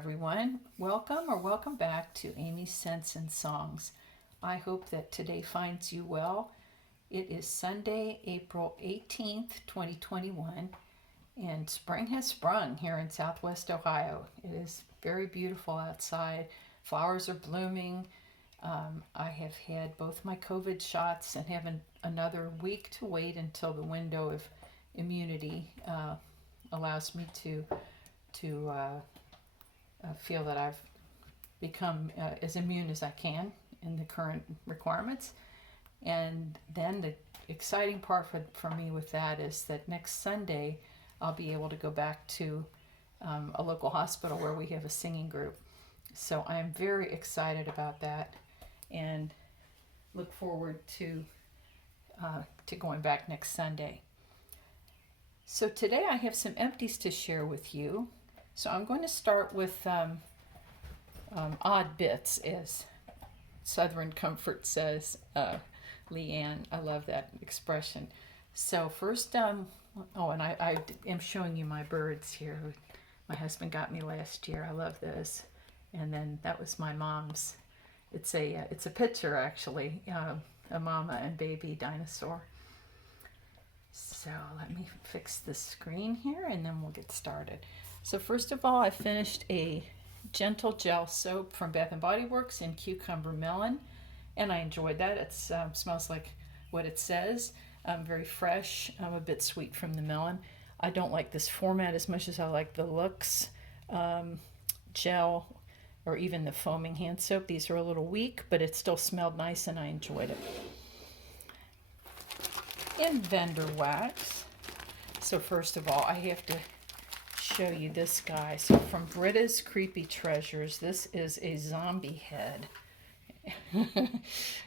everyone. Welcome back to Amy's Scents and Songs. I hope that today finds you well. It is Sunday, April 18th, 2021, and spring has sprung here in Southwest Ohio. It is very beautiful outside. Flowers are blooming. I have had both my COVID shots and have another week to wait until the window of immunity allows me to feel that I've become as immune as I can in the current requirements. And then the exciting part for me with that is that next Sunday I'll be able to go back to a local hospital where we have a singing group. So I'm very excited about that and look forward to going back next Sunday. So today I have some empties to share with you. So I'm going to start with odd bits, as Southern Comfort says. Leanne, I love that expression. So first, and I am showing you my birds here. My husband got me last year. I love this. And then that was my mom's. It's a picture actually, a mama and baby dinosaur. So let me fix the screen here and then we'll get started. So first of all, I finished a gentle gel soap from Bath & Body Works in Cucumber Melon, and I enjoyed that. It smells like what it says, very fresh, a bit sweet from the melon. I don't like this format as much as I like the Lux gel or even the foaming hand soap. These are a little weak, but it still smelled nice and I enjoyed it. And vendor wax. So first of all, I have to show you this guy. So from Britta's Creepy Treasures, this is a zombie head.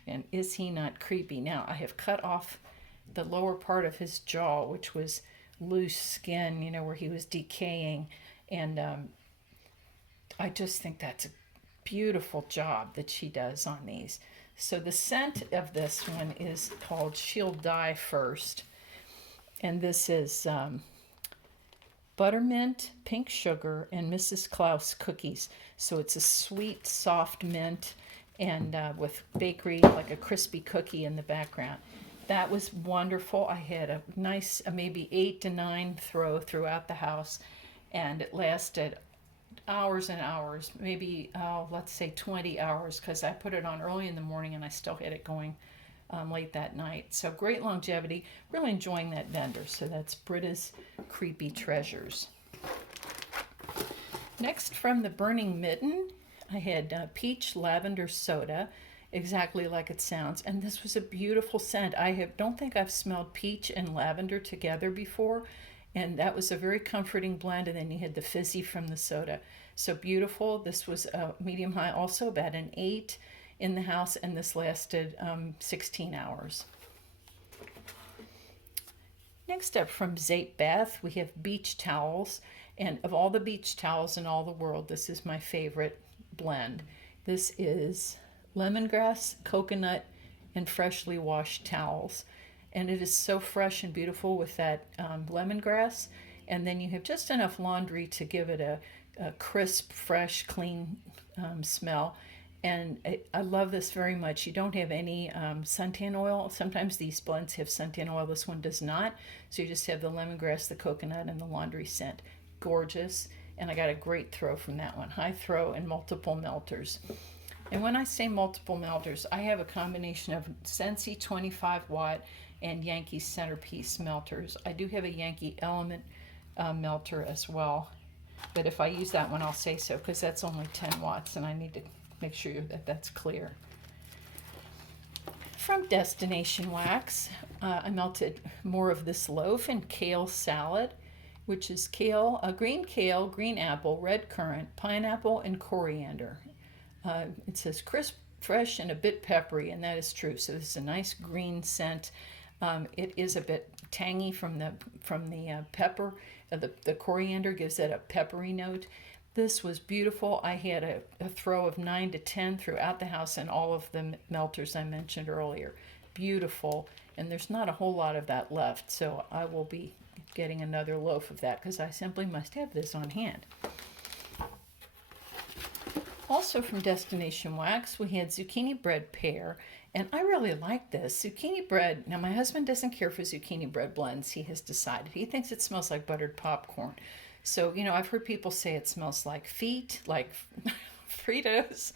And is he not creepy? Now, I have cut off the lower part of his jaw, which was loose skin, where he was decaying. And I just think that's a beautiful job that she does on these. So the scent of this one is called She'll Die First. And this is buttermint, pink sugar, and Mrs. Klaus cookies. So it's a sweet, soft mint and with bakery, like a crispy cookie in the background. That was wonderful. I had a nice, maybe 8 to 9 throughout the house, and it lasted hours and hours, maybe, let's say 20 hours, because I put it on early in the morning and I still had it going late that night. So great longevity. Really enjoying that vendor. So that's Britta's Creepy Treasures. Next, from the Burning Mitten, I had peach lavender soda, exactly like it sounds. And this was a beautiful scent. Don't think I've smelled peach and lavender together before. And that was a very comforting blend. And then you had the fizzy from the soda. So beautiful. This was medium high, also about an 8 in the house, and this lasted 16 hours. Next up, from Zape Bath, we have beach towels. And of all the beach towels in all the world, this is my favorite blend. This is lemongrass, coconut, and freshly washed towels. And it is so fresh and beautiful with that lemongrass. And then you have just enough laundry to give it a crisp, fresh, clean smell. And I love this very much. You don't have any suntan oil. Sometimes these blends have suntan oil. This one does not. So you just have the lemongrass, the coconut, and the laundry scent. Gorgeous. And I got a great throw from that one. High throw and multiple melters. And when I say multiple melters, I have a combination of Scentsy 25 watt and Yankee centerpiece melters. I do have a Yankee Element melter as well. But if I use that one, I'll say so, because that's only 10 watts and I need to make sure that that's clear. From Destination Wax, I melted more of this loaf in kale salad, which is kale, green apple, red currant, pineapple, and coriander. It says crisp, fresh, and a bit peppery, and that is true. So this is a nice green scent. It is a bit tangy from the pepper. The coriander gives it a peppery note. This was beautiful. I had a throw of 9 to 10 throughout the house and all of the melters I mentioned earlier. Beautiful. And there's not a whole lot of that left, so I will be getting another loaf of that because I simply must have this on hand. Also from Destination Wax, we had zucchini bread pear, and I really like this. Zucchini bread, now my husband doesn't care for zucchini bread blends, he has decided. He thinks it smells like buttered popcorn. So, I've heard people say it smells like feet, like Fritos.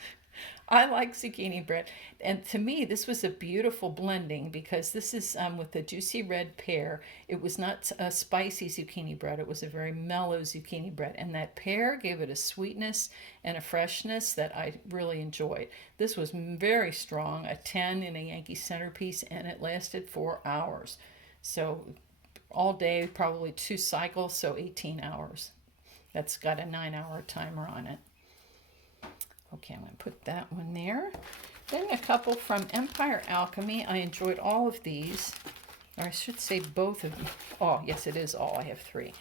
I like zucchini bread. And to me, this was a beautiful blending because this is with the juicy red pear. It was not a spicy zucchini bread. It was a very mellow zucchini bread. And that pear gave it a sweetness and a freshness that I really enjoyed. This was very strong, a 10 in a Yankee centerpiece, and it lasted 4 hours. So all day, probably 2 cycles, so 18 hours. That's got a 9-hour timer on it. Okay, I'm going to put that one there. Then a couple from Empire Alchemy. I enjoyed all of these. Or I should say both of them. Oh, yes, it is all. I have 3.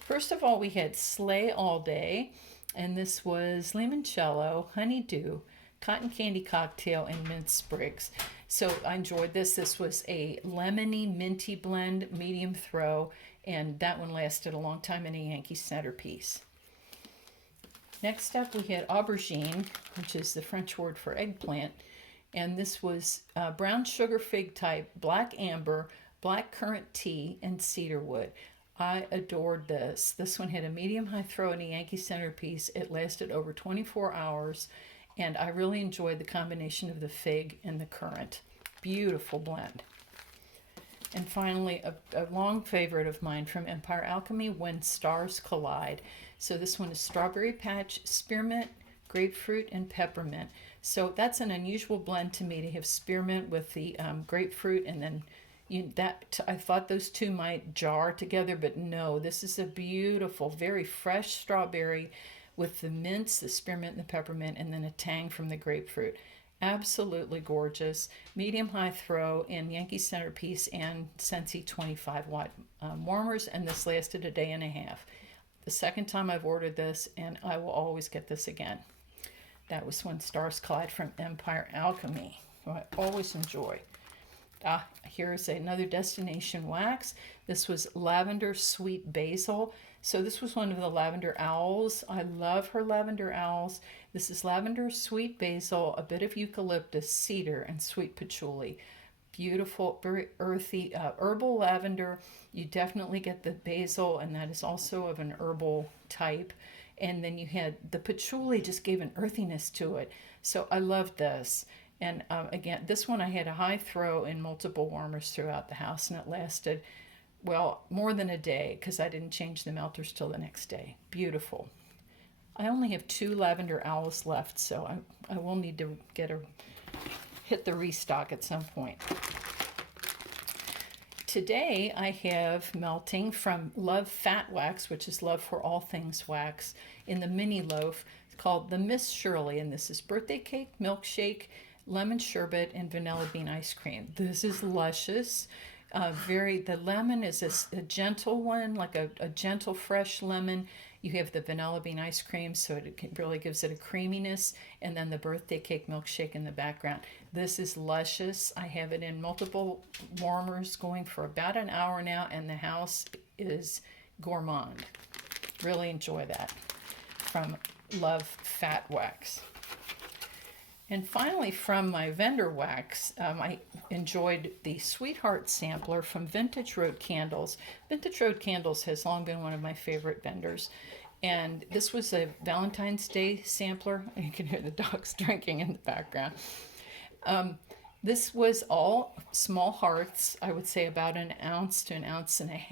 First of all, we had Slay All Day. And this was limoncello, honeydew, cotton candy cocktail, and mint sprigs. So I enjoyed this. This was a lemony, minty blend, medium throw. And that one lasted a long time in a Yankee centerpiece. Next up, we had aubergine, which is the French word for eggplant. And this was brown sugar fig type, black amber, black currant tea, and cedarwood. I adored this. This one had a medium-high throw in a Yankee centerpiece. It lasted over 24 hours, and I really enjoyed the combination of the fig and the currant. Beautiful blend. And finally, a long favorite of mine from Empire Alchemy, When Stars Collide. So this one is Strawberry Patch, Spearmint, Grapefruit, and Peppermint. So that's an unusual blend to me to have spearmint with the grapefruit, and then I thought those two might jar together, but no, this is a beautiful, very fresh strawberry with the mints, the spearmint, and the peppermint, and then a tang from the grapefruit. Absolutely gorgeous. Medium-high throw in Yankee centerpiece and Scentsy 25-watt warmers, and this lasted a day and a half. The second time I've ordered this, and I will always get this again. That was When Stars Collide from Empire Alchemy, who I always enjoy. Here's another Destination Wax. This was Lavender Sweet Basil. So this was one of the Lavender Owls. I love her Lavender Owls. This is Lavender Sweet Basil, a bit of eucalyptus, cedar, and sweet patchouli. Beautiful, very earthy, herbal lavender. You definitely get the basil, and that is also of an herbal type. And then you had the patchouli, just gave an earthiness to it. So I loved this. And again, this one I had a high throw in multiple warmers throughout the house, and it lasted, well, more than a day because I didn't change the melters till the next day. Beautiful. I only have 2 Lavender Owls left, so I will need to hit the restock at some point. Today I have melting from Love Fat Wax, which is Love for All Things Wax, in the mini loaf. It's called the Miss Shirley, and this is birthday cake, milkshake, lemon sherbet, and vanilla bean ice cream. This is luscious. The lemon is a gentle one, like a gentle fresh lemon. You have the vanilla bean ice cream, so it really gives it a creaminess, and then the birthday cake milkshake in the background. This is luscious. I have it in multiple warmers going for about an hour now, and the house is gourmand. Really enjoy that from Love Fat Wax. And finally, from my vendor wax, I enjoyed the Sweetheart Sampler from Vintage Road Candles. Vintage Road Candles has long been one of my favorite vendors. And this was a Valentine's Day sampler. You can hear the dogs drinking in the background. This was all small hearts, I would say about 1 ounce to 1.5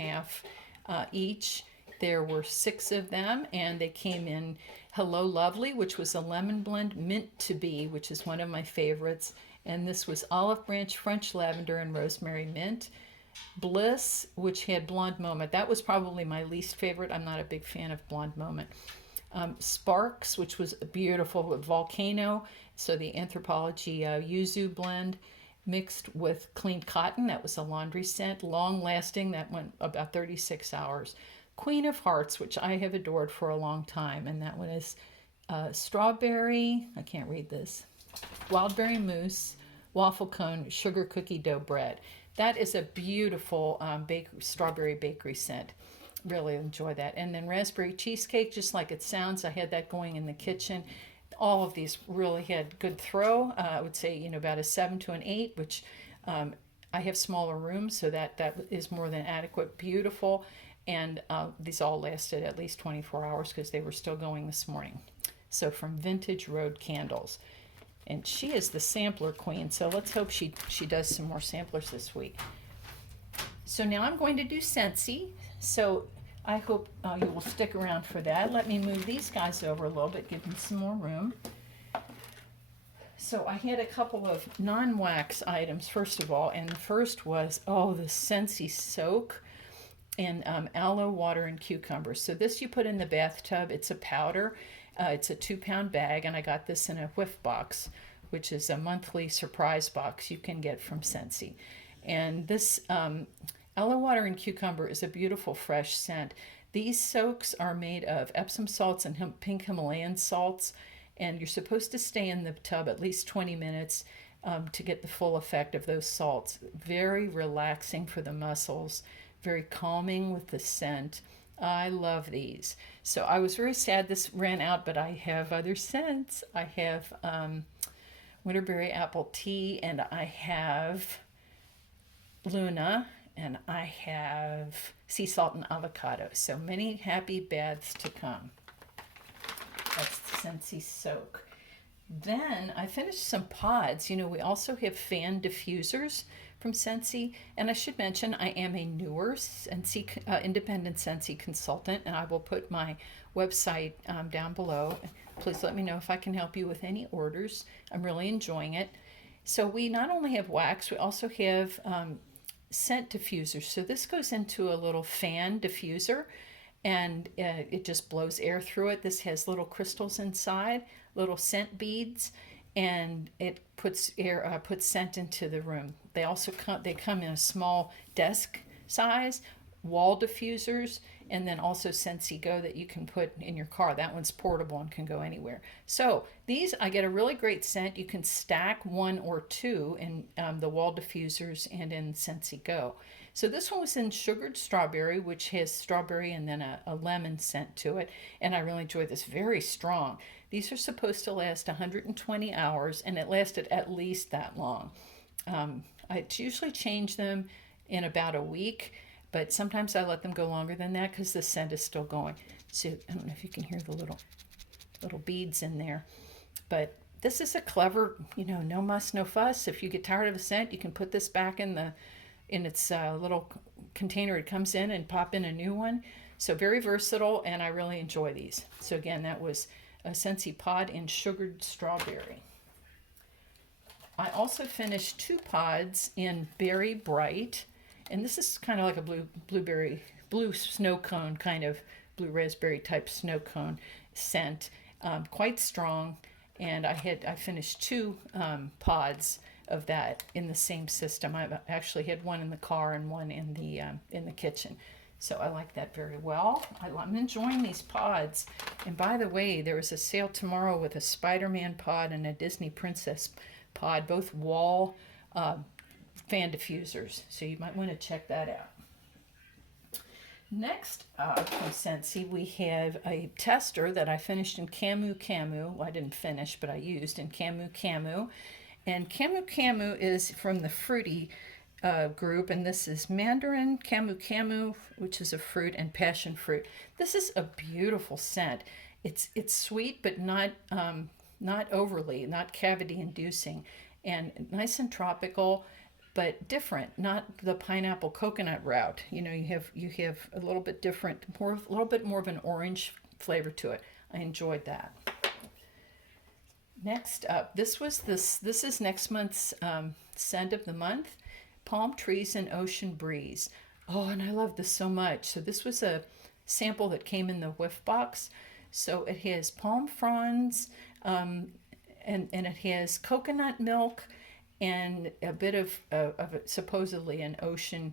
ounces each. There were 6 of them, and they came in Hello Lovely, which was a lemon blend, Mint to Be, which is one of my favorites, and this was Olive Branch, French Lavender, and Rosemary Mint. Bliss, which had Blonde Moment. That was probably my least favorite. I'm not a big fan of Blonde Moment. Sparks, which was beautiful with Volcano, so the Anthropology Yuzu blend, mixed with Clean Cotton. That was a laundry scent, long-lasting. That went about 36 hours. Queen of Hearts, which I have adored for a long time, and that one is strawberry, I can't read this, wildberry mousse, waffle cone, sugar cookie dough bread. That is a beautiful strawberry bakery scent. Really enjoy that. And then raspberry cheesecake, just like it sounds. I had that going in the kitchen. all of these really had good throw. I would say, about a 7 to an 8, which I have smaller rooms, so that is more than adequate. Beautiful. And these all lasted at least 24 hours because they were still going this morning. So from Vintage Road Candles. And she is the sampler queen, so let's hope she does some more samplers this week. So now I'm going to do Scentsy. So I hope you will stick around for that. Let me move these guys over a little bit, give them some more room. So I had a couple of non-wax items, first of all, and the first was, the Scentsy Soak in aloe, water, and cucumber. So this you put in the bathtub. It's a powder. It's a 2-pound bag, and I got this in a whiff box, which is a monthly surprise box you can get from Scentsy. And this aloe, water, and cucumber is a beautiful fresh scent. These soaks are made of Epsom salts and pink Himalayan salts, and you're supposed to stay in the tub at least 20 minutes to get the full effect of those salts. Very relaxing for the muscles, very calming with the scent. I love these. So I was very sad this ran out, but I have other scents. I have Winterberry Apple Tea, and I have Luna, and I have Sea Salt and Avocado. So many happy baths to come. That's the Scentsy Soak. Then I finished some pods. We also have fan diffusers from Scentsy. And I should mention, I am a newer Scentsy, independent Scentsy consultant, and I will put my website down below. Please let me know if I can help you with any orders. I'm really enjoying it. So we not only have wax, we also have scent diffusers. So this goes into a little fan diffuser, and it just blows air through it. This has little crystals inside, little scent beads, and it puts scent into the room. They also come in a small desk size, wall diffusers, and then also Scentsy Go that you can put in your car. That one's portable and can go anywhere. So these, I get a really great scent. You can stack 1 or 2 in the wall diffusers and in Scentsy Go. So this one was in sugared strawberry, which has strawberry and then a lemon scent to it. And I really enjoy this. Very strong. These are supposed to last 120 hours, and it lasted at least that long. I usually change them in about a week, but sometimes I let them go longer than that because the scent is still going. So I don't know if you can hear the little beads in there. But this is a clever, no muss, no fuss. If you get tired of a scent, you can put this back in its little container it comes in and pop in a new one. So very versatile, and I really enjoy these. So again, that was a Scentsy pod in sugared strawberry. I also finished 2 pods in Berry Bright, and this is kind of like a blue snow cone, kind of blue raspberry type snow cone scent, quite strong. And I finished 2 pods of that in the same system. I actually had one in the car and one in the kitchen. So I like that very well. I'm enjoying these pods. And by the way, there is a sale tomorrow with a Spider-Man pod and a Disney Princess pod, both wall fan diffusers. So you might want to check that out. Next up from Scentsy, we have a tester that I finished in Camu. Well, I didn't finish, but I used in Camu. And Camu is from the fruity group, and this is Mandarin Camu, which is a fruit, and passion fruit. This is a beautiful scent. It's sweet, but not overly, not cavity inducing, and nice and tropical, but different. Not the pineapple coconut route. You have a little bit different, a little bit more of an orange flavor to it. I enjoyed that. Next up, this is next month's scent of the month. Palm Trees and Ocean Breeze. Oh, and I love this so much. So this was a sample that came in the whiff box. So it has palm fronds, and it has coconut milk and a bit of supposedly an ocean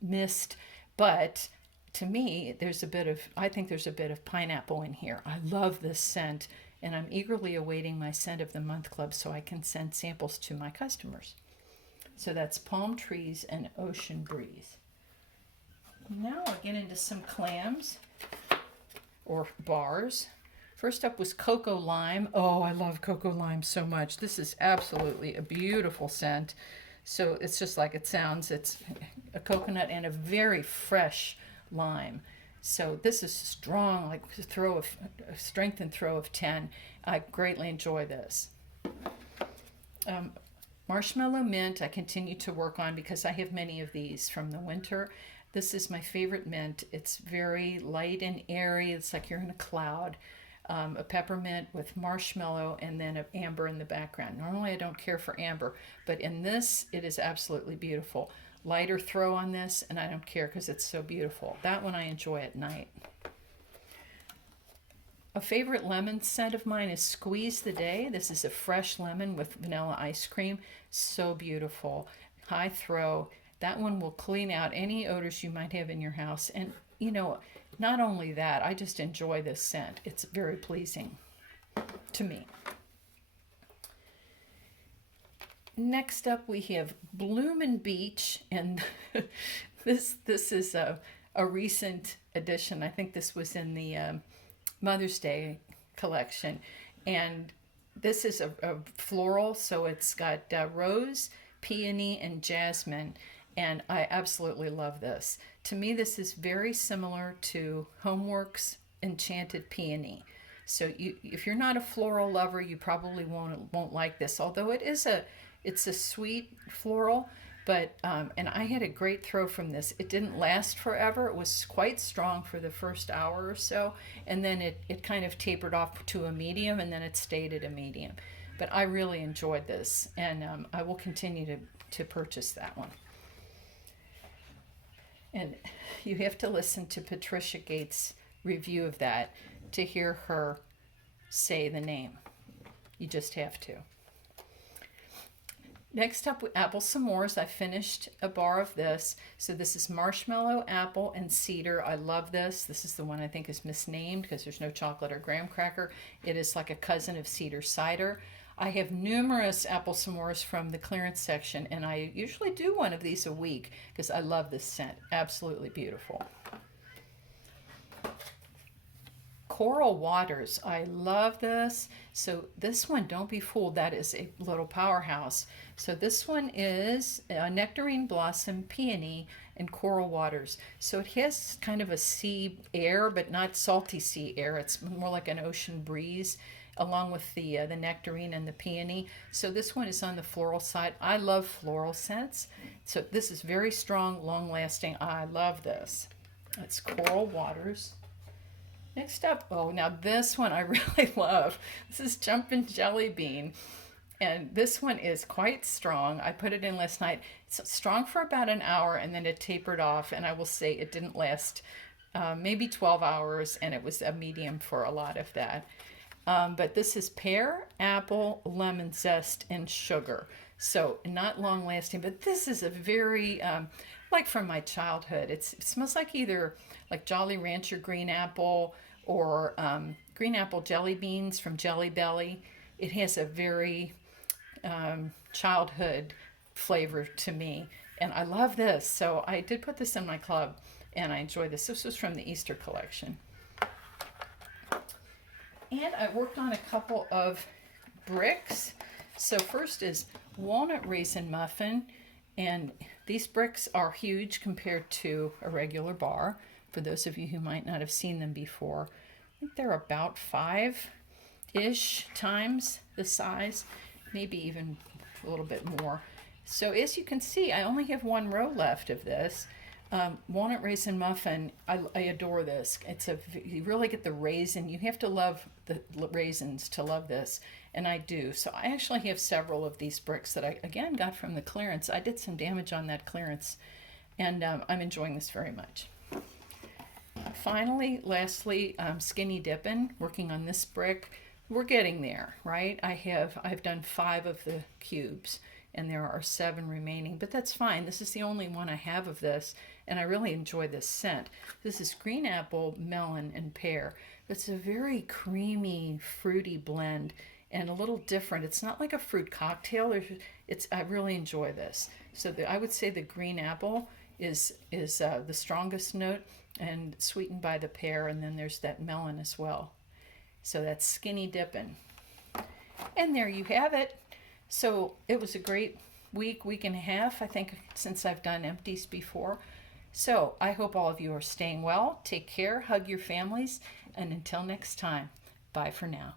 mist. But to me, I think there's a bit of pineapple in here. I love this scent, and I'm eagerly awaiting my Scent of the Month Club so I can send samples to my customers. So that's Palm Trees and Ocean Breeze. Now I'll get into some clams or bars First up was Cocoa Lime. Oh, I love Cocoa Lime so much. This is absolutely a beautiful scent. So it's just like it sounds. It's a coconut and a very fresh lime. So this is strong, like a strength and throw of 10. I greatly enjoy this. Marshmallow Mint, I continue to work on because I have many of these from the winter. This is my favorite mint. It's very light and airy. It's like you're in a cloud. A peppermint with marshmallow and then an amber in the background. Normally I don't care for amber, but in this it is absolutely beautiful. Lighter throw on this, and I don't care because it's so beautiful. That one I enjoy at night. A favorite lemon scent of mine is Squeeze the Day. This is a fresh lemon with vanilla ice cream. So beautiful. High throw. That one will clean out any odors you might have in your house. And, you know, not only that, I just enjoy this scent. It's very pleasing to me. Next up, we have Bloomin Beach, and this is a recent addition. I think this was in the Mother's Day collection, and this is a floral, so it's got rose, peony, and jasmine, and I absolutely love this. To me, this is very similar to Homeworks Enchanted Peony. So if you're not a floral lover, you probably won't like this, although it's a sweet floral, but and I had a great throw from this. It didn't last forever. It was quite strong for the first hour or so, and then it kind of tapered off to a medium, and then it stayed at a medium. But I really enjoyed this, and I will continue to purchase that one. And you have to listen to Patricia Gates' review of that to hear her say the name. You just have to. Next up, apple s'mores. I finished a bar of this. So this is marshmallow, apple, and cedar. I love this. This is the one I think is misnamed because there's no chocolate or graham cracker. It is like a cousin of cedar cider. I have numerous apple s'mores from the clearance section, and I usually do one of these a week because I love this scent. Absolutely beautiful. Coral Waters. I love this. So this one, don't be fooled, that is a little powerhouse. So this one is Nectarine Blossom, Peony, and Coral Waters. So it has kind of a sea air, but not salty sea air. It's more like an ocean breeze, along with the nectarine and the peony. So this one is on the floral side. I love floral scents. So this is very strong, long-lasting. I love this. It's Coral Waters. Next up, oh, now this one I really love. This is Jumpin' Jelly Bean. And this one is quite strong. I put it in last night. It's strong for about an hour, and then it tapered off. And I will say it didn't last maybe 12 hours, and it was a medium for a lot of that. But this is pear, apple, lemon zest, and sugar. So not long lasting, but this is a very, like from my childhood. It smells like either like Jolly Rancher green apple or green apple jelly beans from Jelly Belly. It has a very childhood flavor to me, and I love this. So I did put this in my club, and I enjoy this. This was from the Easter collection. And I worked on a couple of bricks. So first is Walnut Raisin Muffin, and these bricks are huge compared to a regular bar. For those of you who might not have seen them before, I think they're about 5-ish times the size, maybe even a little bit more. So as you can see, I only have one row left of this. Walnut Raisin Muffin, I adore this. You really get the raisin. You have to love the raisins to love this, and I do. So I actually have several of these bricks that I, again, got from the clearance. I did some damage on that clearance, and I'm enjoying this very much. Finally, lastly, Skinny Dippin', working on this brick. We're getting there, right? I've done 5 of the cubes, and there are 7 remaining, but that's fine. This is the only one I have of this, and I really enjoy this scent. This is green apple, melon, and pear. It's a very creamy, fruity blend, and a little different. It's not like a fruit cocktail. I really enjoy this. So I would say the green apple is the strongest note, and sweetened by the pear, and then there's that melon as well. So that's skinny dipping. And there you have it. So it was a great week and a half, I think, since I've done Empties before. So I hope all of you are staying well. Take care, hug your families, and until next time, bye for now.